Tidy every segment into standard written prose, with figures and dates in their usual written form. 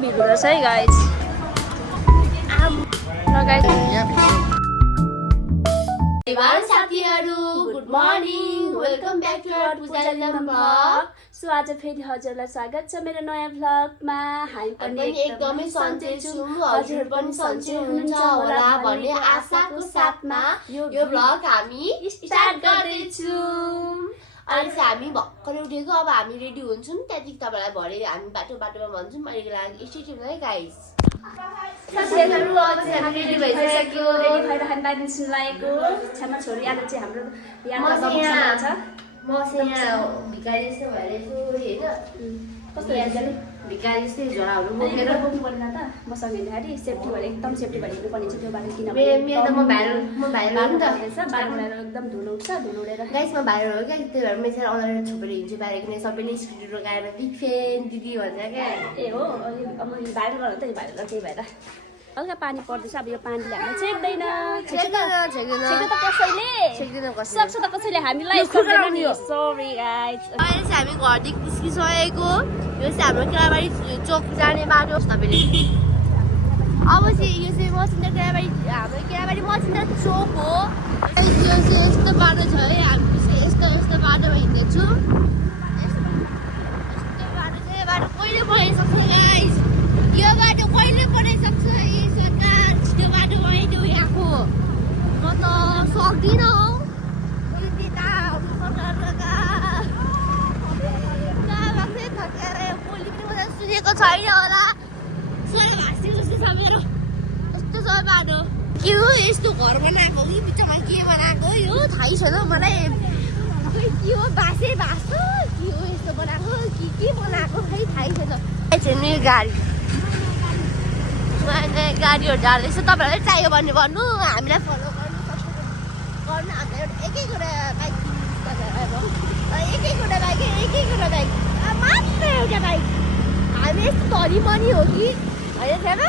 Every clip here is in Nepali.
भिड रहेछ है गाइज। साथीहरु good morning, welcome back to our Puja vlog. So आज फेरि हजुरलाई स्वागत छ मेरो नयाँ भ्लगमा। हामी पनि एकदमै सन्चै छौँ, हजुर पनि सन्चै हुनुहुन्छ होला भन्ने आशाको साथमा यो भ्लग हामी स्टार्ट गर्दैछौँ। अहिले चाहिँ हामी भर्खरै उठेको, अब हामी रेडी हुन्छौँ, त्यहाँदेखि तपाईँलाई भरे हामी बाटोमा भन्छौँ। अहिलेको लागि स्टे ट्युन है गाइस। साथीहरु हामी रेडी भइसक्यो, रेडी भएर हामी बाहिर निस्किन लागेको। छामा छोरी आज चाहिँ हाम्रो यहाँ छ। म चाहिँ यहाँ भिकारी जस्तो भएर छु हैन, कस्तो यादले भिकारी जस्तै झोलाहरू बोकेर बोक्नु पर्दैन त। मसँग हिँड्दाखेरि सेफ्टी भएर एकदम सेफ्टी भएर हिँड्नुपर्ने छ त्यो बाटो। किन मेरो त म भाइरल हो नि त, बाटोमा एकदम धुलो उठ्छ, धुलो उडेर गाइस म भाइरल हो क्या। त्यही भएर मेरो चाहिँ अनलाइन छोपेर हिँड्छु बाहिर, किन सबैले स्कुटी रोकाएर बिग फ्यान दिदी भन्छ क्या। ए हो, अब भाइरल गर्नु त भाइरल त्यही भएर हल्का पानी पर्दैछ। अब यो पानीले हामीलाई छेक्दैन, त कसैले सक्छ त कसैले हामीलाई सरी गाइस। अहिले चाहिँ हामी घरदेखि निस्किसकेको, यो चाहिँ हाम्रो केराबारी चोक जाने बाटो। तपाईँले अब चाहिँ यो चाहिँ मसिन्द्र केराबारी, हाम्रो केराबारी मसिन्द्र चोक हो। यो चाहिँ यस्तो बाटो छ है, हामी चाहिँ यस्तो बाटोमा हिँड्दैछौँ। यस्तो बाटो छ, यो बाटो कहिले बनाइसक्छ गाइस, यो बाटो कहिले बनाइसक्छ। यो सरकार छिटो बाटो बनाइदेऊ यहाँको, म त सक्दिनँ हौ। यो नेता सुनेको छैन होला, सोह्र भाँच्ने जस्तो छ मेरो। यस्तो छ बाटो, के हो यस्तो घर बनाएको कि बिचमा के बनाएको यो थाहै छैन मलाई। खै के हो बाँसे भाँच्छ के हो यस्तो बनाएको कि के बनाएको खै थाहै छैन। यो गाडीहरू जाँदैछ, तपाईँहरूलाई चाहियो भने भन्नु, हामीलाई फलो गर्नु। हामीलाई एकैवटा बाइक मात्र एउटा बाइक। हामी यस्तो धनी मनी हो कि होइन छैन,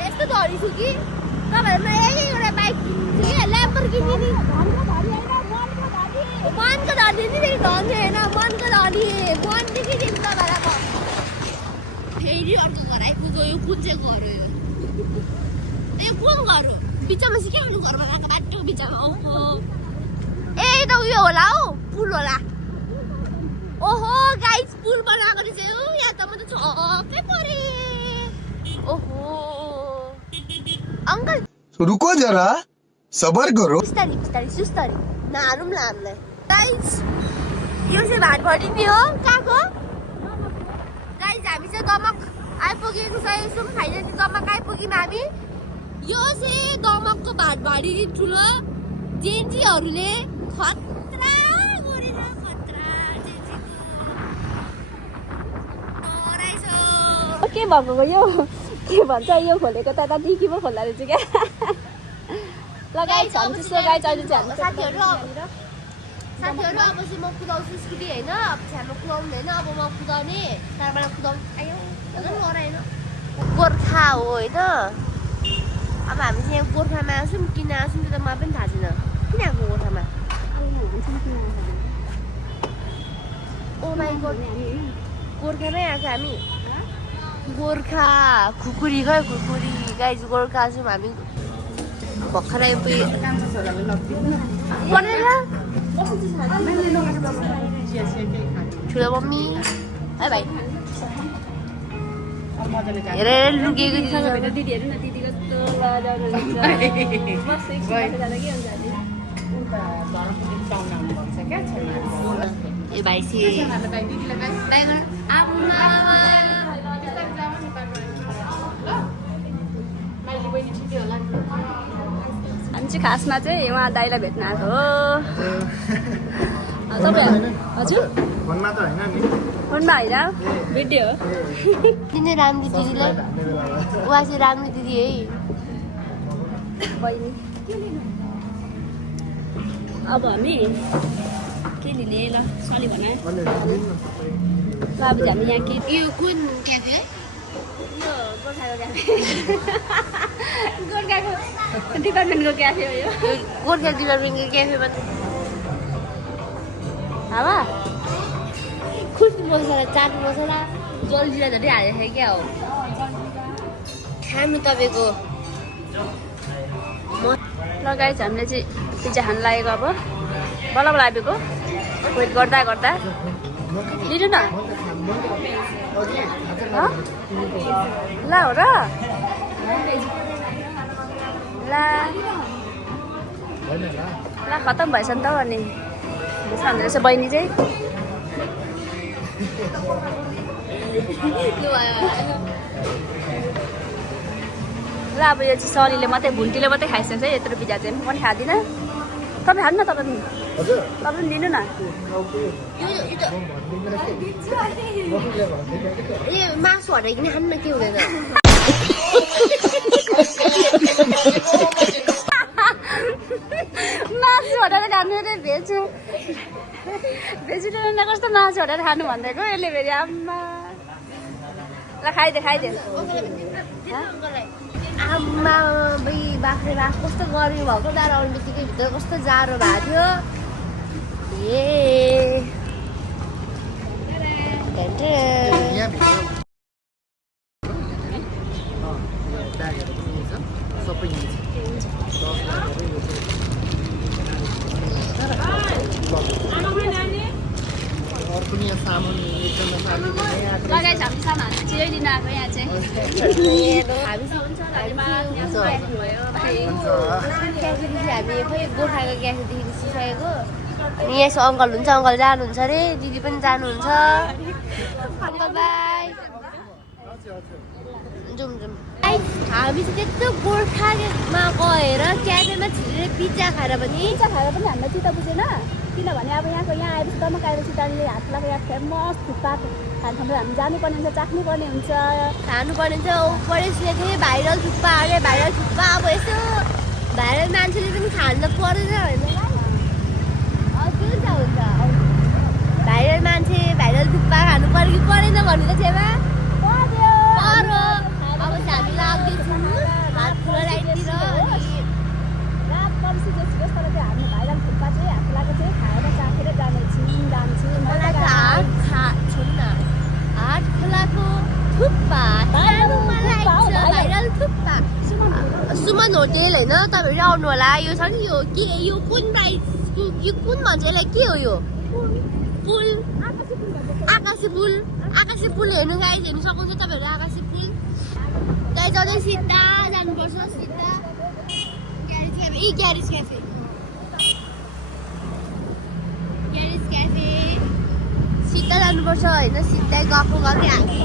यस्तो धनी छु कि तपाईँहरूमा एकैवटा बाइक किन्छु कि ल्याम्बोर्गिनी नि। मनको धनी नि फेरि धनी होइन, मनको धनी मनदेखि दिनु तपाईँलाई म। फेरि अर्को घर आइपुग्यो, यो कुन चाहिँ घर हो यो कुन घर हो? बिचमा चाहिँ के गर्नु घर बनाएको बाटो बिचमा? ओहो ए त उयो होला हौ, पुल होला। ओहो गाइस पुल बनाएको रहेछ हौ, यहाँ त म त छक्कै परेँ। ओहो अङ्कल रुको जरा सबर करो, बिस्तारी सुस्तारी नहालौँ न हामीलाई। गाइस यो चाहिँ भाटभरि नि हो कहाँको गाइस। हामी चाहिँ दमक आइपुगेको छ, यसो फाइनली दमक आइपुग्यौँ हामी। यो चाहिँ दमकको भाटभरि ठुलो जेन्जीहरूले खतरा गरेर के भएको यो के भन्छ, यो खोलेको त डिकी पो खोल्दा रहेछ क्या। लगाइछ हामी त्यस्तो गाइस। अहिले चाहिँ हामी साथीहरू अब चाहिँ म कुदाउँछु स्कुटी होइन, अब चाहिँ हाम्रो कुदाउनु होइन, अब म कुदाउने त्यहाँबाट कुदाउनु आयो लडाएन। गोर्खा हो होइन, अब हामी चाहिँ यहाँ गोर्खामा आउँछौँ किन आउँछौँ त्यो त मलाई पनि थाहा छैन किन आएको गोर्खामा। ओ माई गॉड, गोर्खामै आएको हामी। गोर्खा खुकुरी खै खुकुरी गाइस, गोर्खा छौँ हामी भर्खरै ठुलो मम्मी है भाइ हेरेर लुकेको दिदीहरू न, दिदी कस्तो ए भाइ हामी चाहिँ खासमा चाहिँ उहाँ दाइलाई भेट्न आएको हो। तपाईँ हजुर फोनमा होइन भिडियो किन राम्रो दिदीलाई, उहाँ चाहिँ राम्रो दिदी है बहिनी। अब हामी के लिने ल सली भन ल। अब हामी यहाँ के यो कुन क्याफे? यो गोर्खाको क्याफे, गोर्खाको डिपार्टमेन्टको क्याफे हो यो। गोर्खा डिपार्टमेन्टको क्याफे भन्छ। हावा खुर्पी मसला, चाट मसला, जल्जिरा झन् हालेको थियो क्या हो खानु तपाईँको ल गाइस हामीले चाहिँ पिज्जा खान लागेको अब बल्ल बल्ल आइपुग्यो वेट गर्दा गर्दा लिनु न ल हो र ल खतम भएछ नि त अनि त्यसमा भन्दो रहेछ बहिनी चाहिँ ल अब यो चाहिँ सलीले मात्रै भुन्टीले मात्रै खाइसक्छ है यत्रो पिज्जा चाहिँ म पनि खाँदिनँ तपाईँ खानु न तपाईँ पनि लिनु न ए मासु हटाइकन खानु न के हुँदैन मासु हटाएर खानु रे भेजिटेरियनलाई कस्तो मासु हटाएर खानु भन्दैको यसले फेरि आम्मा ल खाइदे आम्मा बाख्रे बाख कस्तो गर्मी भएको दाह्रो आउने बित्तिकै भित्र कस्तो जाडो भएको थियो लगाइ हामी सामान चिरै लिन आएको यहाँ चाहिँ हामी खोइ गोखाको क्याफेदेखि निस्किसकेको अनि यसो अङ्कल हुन्छ अङ्कल जानुहुन्छ अरे दिदी पनि जानुहुन्छ अङ्कल बाई जाउँ हामी चाहिँ त्यस्तो गोर्खामा गएर क्याफेमा छिरेर पिज्जा खाएर पनि हामीलाई चित्त बुझेन किनभने अब यहाँ आएपछि दमक आएपछि त्यहाँनिर हात लगाएर यहाँ फेमस थुक्पा खानु हामी जानुपर्ने हुन्छ चाख्नुपर्ने हुन्छ खानुपर्ने हुन्छ परेसिया थिएँ भाइरल थुक्पा अरे भाइरल थुक्पा अब यसो भाइरल मान्छेले पनि खानु त पर्दैन होइन हुन्छ भाइरल मान्छे भाइरल थुक्पा खानु पर्यो कि परेन भन्नु त छेमा पर्यो अब हामी लाग्दैछौँ हात खुला राइटतिर हामी भाइरल थुक्पा चाहिँ हाम्रो लागि चाहिँ खाएर चाखेर जान्छु मलाई त हात खोलाको थुक्पा भाइरल थुक्पा सुमन होटेल होइन तपाईँहरू आउनु होला यो छ नि यो कुन प्राइस यो कुन भन्छ यसलाई के हो यो पुल आकाशे पुल हेर्नु गाइज हेर्नु सक्नुहुन्छ तपाईँहरू आकाशे पुल त्यहाँ जाँदै सिधा जानुपर्छ सिधा ग्यारेज क्याफे सिधा जानुपर्छ होइन सिधै गएको गएकै हामी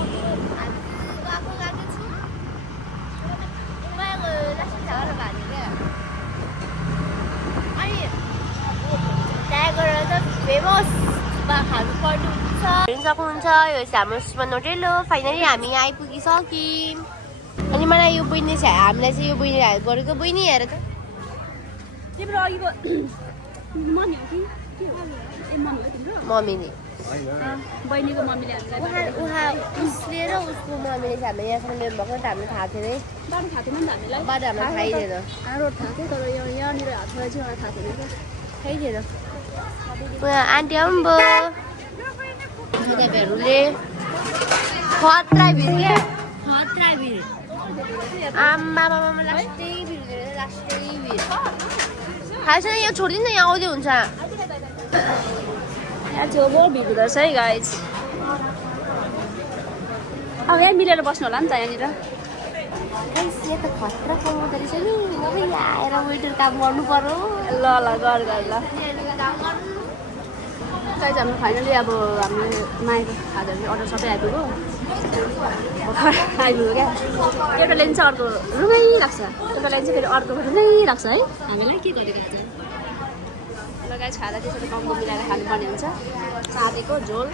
फेमस खानु पर्ने हुन्छ हेर्नु सक्नुहुन्छ यो चाहिँ हाम्रो सुमन होटेल हो फाइनली हामी यहाँ आइपुगिसक्यौँ अनि मलाई यो बहिनी चाहिँ हामीलाई चाहिँ यो बहिनी हेल्प गरेको बहिनी हेर त तिम्रो अघिको मम्मीले बहिनीको मम्मीले उसले र उसको मम्मीले चाहिँ हामीले यहाँसम्म ल्याउनु भएको त हामीलाई थाहा थिएन बाटो थाहा थिएन नि त हामीलाई बाटो हामीलाई थाहै थिएन रोड थाहा थियो तर यहाँनिर हातमा चाहिँ मलाई थाहा थिएन थाहै थिएन आन्टी आउनुभयो तपाईँहरूले खतरा भिड क्या खतरा भिड आम्मा लास्टै भिड खाएछ यहाँ छोडिदिनु न यहाँ आउँदै हुन्छ यहाँ चाहिँ ओभर भिड हुँदो रहेछ है गाइज अब यहाँ मिलेर बस्नु होला नि त यहाँनिर यहाँ त खतरा कमाउँदो रहेछ नि आएर वेटर काम गर्नु पर्यो ल गर ल गाइज हाम्रो फाइनली अब हाम्रो माइको खाजाहरू अर्डर सबै आइपुग्यो आइपुग्यो क्या एउटा लाइन चाहिँ अर्को रुमै लाग्छ एउटा लाइन चाहिँ फेरि अर्को रुमै लाग्छ है हामीलाई के गरेको आज ल गाइज खाँदा त्यसरी कम्बो मिलाएर खानुपर्ने हुन्छ साँधेको झोल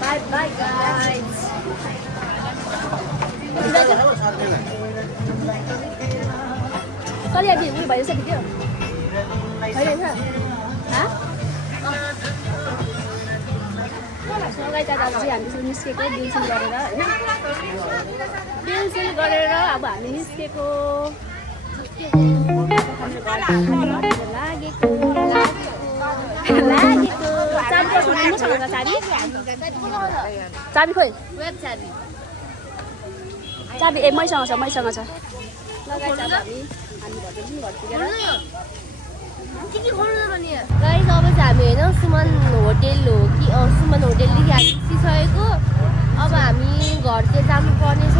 बाई बाई गाइज कहिले उयो भइरहेछ भिडियो भइरहेछ सँगै दादा चाहिँ हामी त्यसरी निस्केको बिलसिल गरेर होइन बिलसिल गरेर अब हामी निस्केको चाबी खोइ वेब चाबी चाबी ए मैसँग छ लगाइ चाहिँ अब हामी घरतिर घरतिर के खोल्नु पर्ने गाइस अब चाहिँ हामी होइन सुमन होटेल हो कि सुमन होटेलदेखि हामी निस्किसकेको अब हामी घरतिर जानुपर्ने छ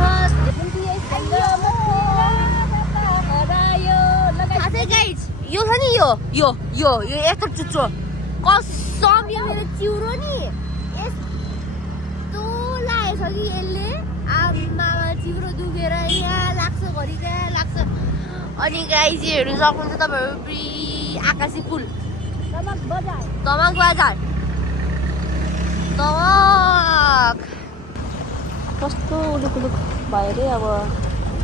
गाइस यो छ नि यो यस्तो चुच्चो कसम यो मेरो चिउरो नि यस्तो लागेको छ कि यसले आमा चिउरो दुखेर यहाँ लाग्छ घरि कहाँ लाग्छ अनि गाइस हेर्नु सक्नुहुन्छ तपाईँहरू आकाशी पुल तमाक बजार तमाक कस्तो उलुक भयो अरे अब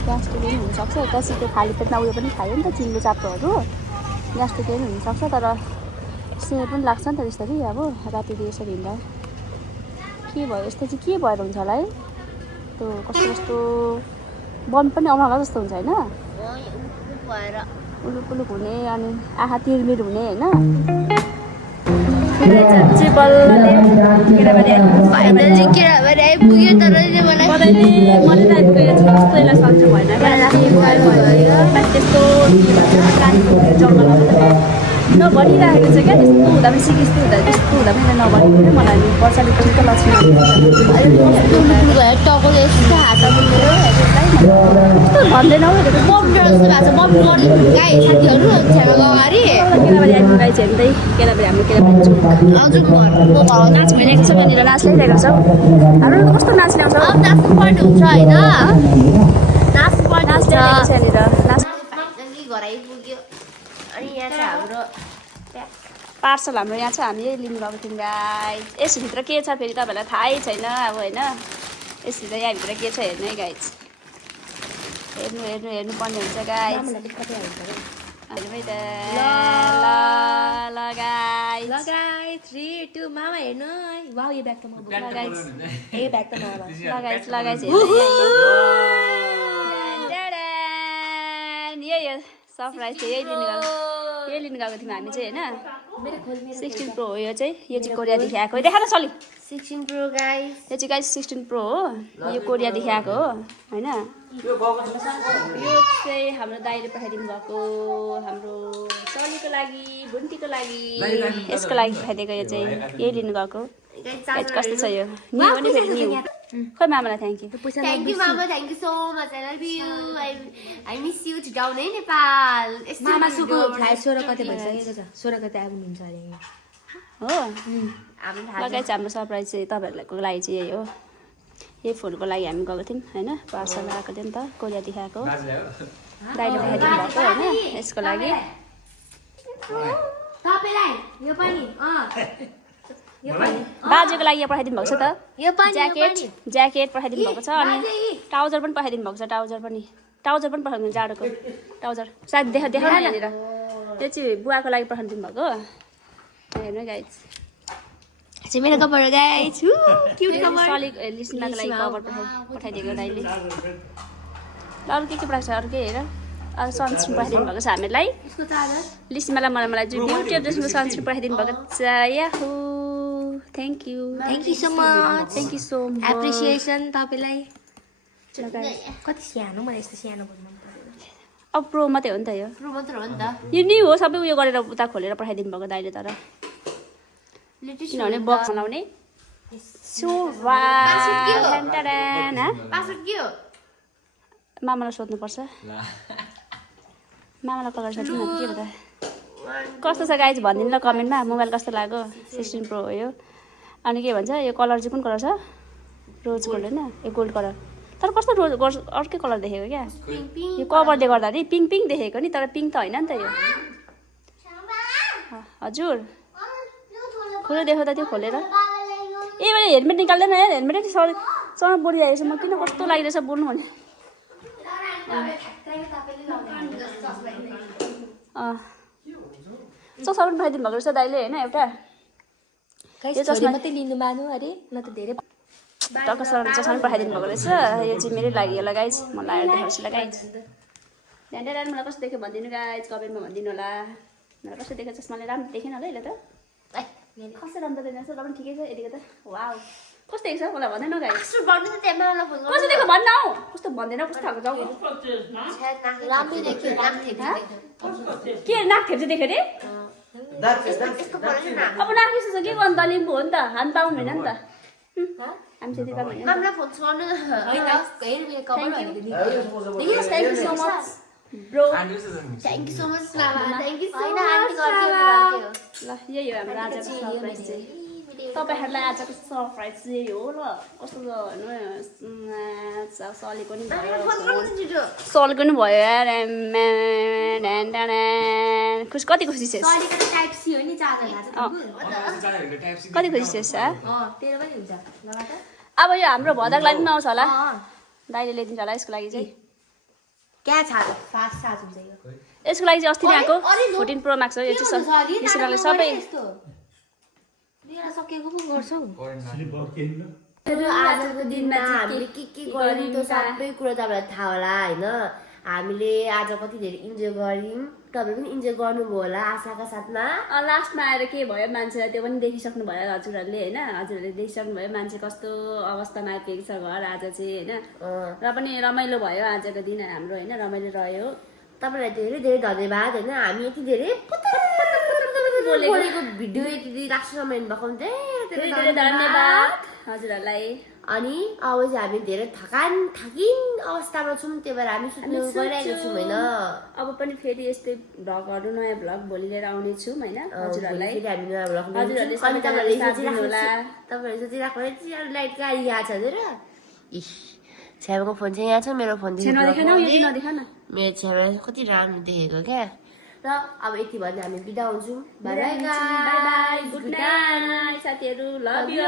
ग्यास्ट्रिक पनि हुनसक्छ कसैको खाली पेटमा उयो पनि खायो नि त चिल्लो चाप्टोहरू ग्यास्ट्रिक पनि हुनसक्छ तर सेयर पनि लाग्छ नि त त्यसरी अब राति यसरी हिँड्दा के भयो यस्तो चाहिँ के भएर हुन्छ होला है त्यो कस्तो बम पनि आउन होला जस्तो हुन्छ होइन उलुक हुने अनि आँखा तिरमिर हुने होइन केराबारी आइपुग्यो तर नभनिरहेको छ क्या त्यस्तो हुँदा पनि सिकिस्तो हुँदा त्यस्तो हुँदा पनि नभनिदिनु मलाई पछाडि ठुल्को लक्ष्मी टाउकोले यस्तो हात भन्दैन हौ साथीहरू अगाडि केराबारी आइपुगाइ झेन्दै केराबारी हाम्रो केराबारी नाच भइरहेको छ भनेर नाच ल्याइरहेको छ हाम्रो कस्तो नाच ल्याउँछ नाच्नुपर्ने हुन्छ होइन नाच ल्याइरहेको छ यहाँनिर नाच घर आइपुग्यो अनि यहाँ चाहिँ हाम्रो पार्सल हाम्रो यहाँ छ हामी यही लिनु गएको थियौँ गाइज यसभित्र के छ फेरि तपाईँहरूलाई थाहै छैन अब होइन यसभित्र यहाँभित्र के छ हेर्नु है गाइज हेर्नु पर्ने हुन्छ गाइज हेर्नु है त ल गाइज 3 2 मामा हेर्नु वाउ यो ब्याग त म गाइज ए ब्याग त म लगाइज यही हो सरप्राइज चाहिँ यही लिनु गएको थियौँ हामी चाहिँ होइन 16 प्रो हो यो चाहिँ कोरियादेखि आएको देखाएर चल्यो 16 प्रो गाइस यो चाहिँ गाइस 16 प्रो हो यो कोरियादेखि आएको हो होइन यो चाहिँ हाम्रो दाइले पठाइदिनु भएको हाम्रो चलीको लागि भुन्टीको लागि यसको लागि पठाइदिएको यो चाहिँ यही लिनु गएको कस्तो छ यो न्यू पनि फेरि न्यू खोइ मामालाई थ्याङ्क यू मामा thank you so much I love you I miss you too डाउन है नेपाल मामा सुको फ्लाइट 16 गते भइसकेको छ 16 गते आउनुहुन्छ अरे हो लगाइछ हाम्रो सरप्राइज चाहिँ तपाईँहरूको लागि चाहिँ यही हो यही फोनको लागि हामी गएको थियौँ होइन पार्सल आएको थियो नि त कोरियादेखि आएको दाइले पठाइदिनु भएको होइन यसको लागि बाजेको लागि यो पठाइदिनु भएको छ त ज्याकेट पठाइदिनु भएको छ अनि ट्राउजर पनि पठाइदिनु भएको छ ट्राउजर पनि पठाउनु जाडोको ट्राउजर सायद देखाउनु यहाँनिर त्यो चाहिँ बुवाको लागि पठाइदिनु भएको हेर्नु गाइज चाहिँ मेरो कभर गाइस क्युट कभर लिस्नाको लागि कभर पठाइदिएको दाइले ल अरू के पठाएको छ अरू के हेर अरू सनस्क्रिन पठाइदिनु भएको छ हामीलाई लिस्नालाई मलाई जुन ब्युटी अफ जसको सनस्क्रिन पठाइदिनु भएको छ Yahoo thank you so much thank you so much appreciation तपाईँलाई कति सानो मलाई यस्तो सानो भन्नु अब प्रो मात्रै हो नि त यो प्रो मात्र हो नि त यो न्यू हो सबै उयो गरेर उता खोलेर पठाइदिनु भएको दाइले तर किनभने बक्स बनाउने पासवर्ड के हो मामालाई सोध्नुपर्छ मामालाई कलर सोध्नु के भन्दा कस्तो छ गाइज भनिदिनु ल कमेन्टमा मोबाइल कस्तो लाग्यो 16 प्रो हो यो अनि के भन्छ यो कलर चाहिँ कुन कलर छ रोज गोल्ड होइन यो गोल्ड कलर तर कस्तो रोज अर्कै कलर देखेको क्या यो कभरले गर्दाखेरि पिङ्क देखेको नि तर पिङ्क त होइन नि त यो हजुर खोलेर देखाउ त त्यो खोलेर ए मैले हेलमेट निकाल्दैन यार हेलमेटै सँग बोलिरहेको छ म किन कस्तो लागिरहेछ बोल्नु भने चस्मा पनि पठाइदिनु भएको रहेछ दाइले होइन एउटा यो चस्मा मात्रै लिनु मानु अरे न त धेरै टक्क चस्मा पनि पठाइदिनु भएको रहेछ यो चाहिँ मेरै लागि होला गाइज म लगाएर देखाउँछु ल गाइज ध्यान मलाई कस्तो देख्यो भनिदिनु गाइज कमेन्टमा भनिदिनु होला मलाई कस्तो देख्यो चस्माले राम्रो देखेन होला यसले त कस्तो राम्रो देख्छ र पनि ठिकै छ यतिको त वाउ कस्तो देख्छ मलाई भन्दैन गाइज कस्तो गर्नु त त्यहाँ मलाई फोन कस्तो देख्यो भन्न हौ कस्तो भन्दैन कस्तो खालको जाउ राम्रो देख्यो राम्रो के नाक थेप्छ देख्यो रे यस्तो गर्नु न अब नाक यस्तो के गर्नु त लिम्बू हो नि त हान पाउनु होइन नि त हामी चाहिँ दिपा होइन मलाई फोन गर्नु Yes, thank you so much, bro. Thank you so much बाबा थ्याङ्क यू सो मच ल यही हो हाम्रो आजको सरप्राइज चाहिँ तपाईँहरूलाई आजको सरप्राइज चाहिँ यही हो ल कस्तो सलेको नि भयो सलेको नि भयो यार कति खुसी छ टाइप सी हो नि कति खुसी छ तेरो पनि हुन्छ लगाएर अब यो हाम्रो भदकलाई पनि आउँछ होला दाइले ल्याइदिन्छ होला यसको लागि चाहिँ क्या छ फास्ट चार्ज हुन्छ यो यसको लागि चाहिँ अस्ति आएको 14 प्रो म्याक्स हो यो चाहिँ यसको सबै लिएर सकेको पो गर्छौ आजको दिनमा हामीले के गर्यौँ त्यो सबै कुरो तपाईँलाई थाहा होला होइन हामीले आज कति धेरै इन्जोय गर्यौँ तपाईँ पनि इन्जोय गर्नुभयो होला आशाका साथमा लास्टमा आएर के भयो मान्छेलाई त्यो पनि देखिसक्नु भयो हजुरहरूले होइन हजुरहरूले देखिसक्नु भयो मान्छे कस्तो अवस्थामा आइपुगेको छ घर आज चाहिँ होइन र पनि रमाइलो भयो आजको दिन हाम्रो होइन रमाइलो रह्यो तपाईँलाई धेरै धेरै धन्यवाद होइन हामी यति धेरै बोलेको भिडियो यति लास्ट समय भएको धेरै धेरै धन्यवाद हजुरहरूलाई अनि अब चाहिँ हामी धेरै थाकिन अवस्थामा छौँ त्यही भएर हामी सुत्नु गइरहेको छौँ होइन अब पनि फेरि यस्तै भ्लगहरू नयाँ भ्लग भोलि लिएर आउने छौँ होइन हजुरहरूलाई फेरि हामी नयाँ भ्लग हजुरहरूले अनि सबैजनाले साथ दिनु होला तपाईँहरूले सोचिराख्नु लाइट गाडी यहाँ छ अरे इस छ्यामाको फोन चाहिँ यहाँ छ मेरो फोन नदेखान यो चाहिँ नदेखान मेरो छ्यामा कति राम्रो देखेको क्या र अब यति भन्दा हामी बिदा हुन्छौँ by by by by good night साथीहरू लभ यु